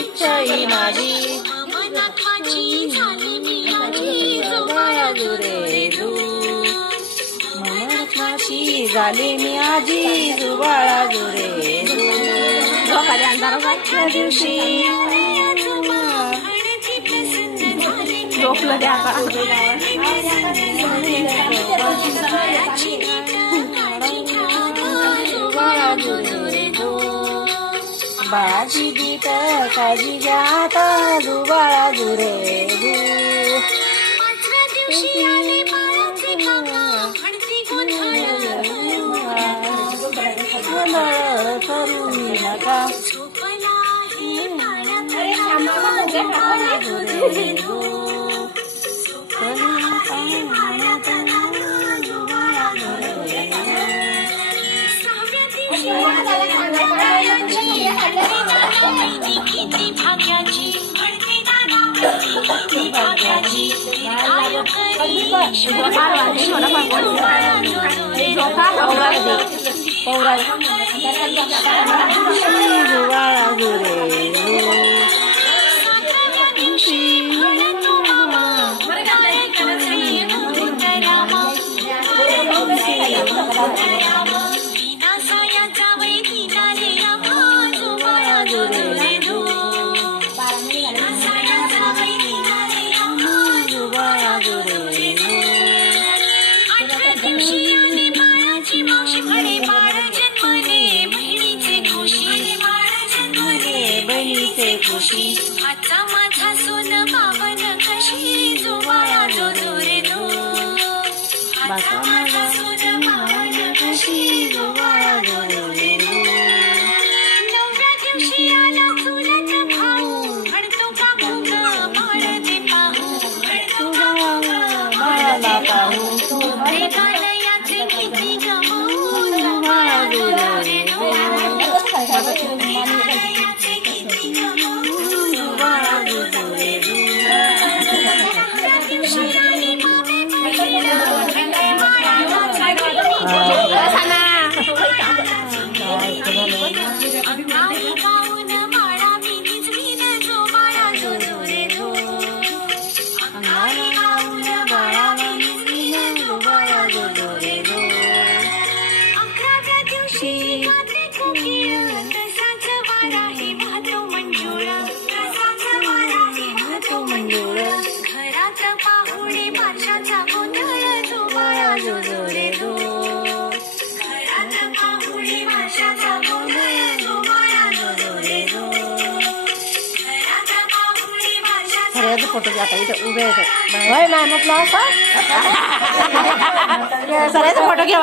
इच्छाई माझी मनाची झाली मी आजी जुबाळा जुरे त्या दिवशी झोपलं द्या बाजी बीत काळजी घ्या आता जुबाळा जुरे गोंधळ करू नका खुशी आजचा माझा सोन पावन कशी जुबाळा जो रे दो आजचा माझा सोन पावन कशी जुबाळा जो रे दो नवव्या दिवशी आला चुलत भाऊ म्हणतो काकू ग बाळ दे पाहू म्हणतो बाळाला पाहू हे कालयाचे किती गमवू जुबाळा जो रे दो घरात पाहुणे बादशाचा गोंधळ जुबाळा जो रे दो घरात पाहुणे बादशाचा गोंधळ जुबाळा जो रे दो घरात पाहुणे बादशाचा सगळ्याचा फोटो घ्या इथं उभे आहेत म्हटलं असं सगळ्याचा फोटो घ्या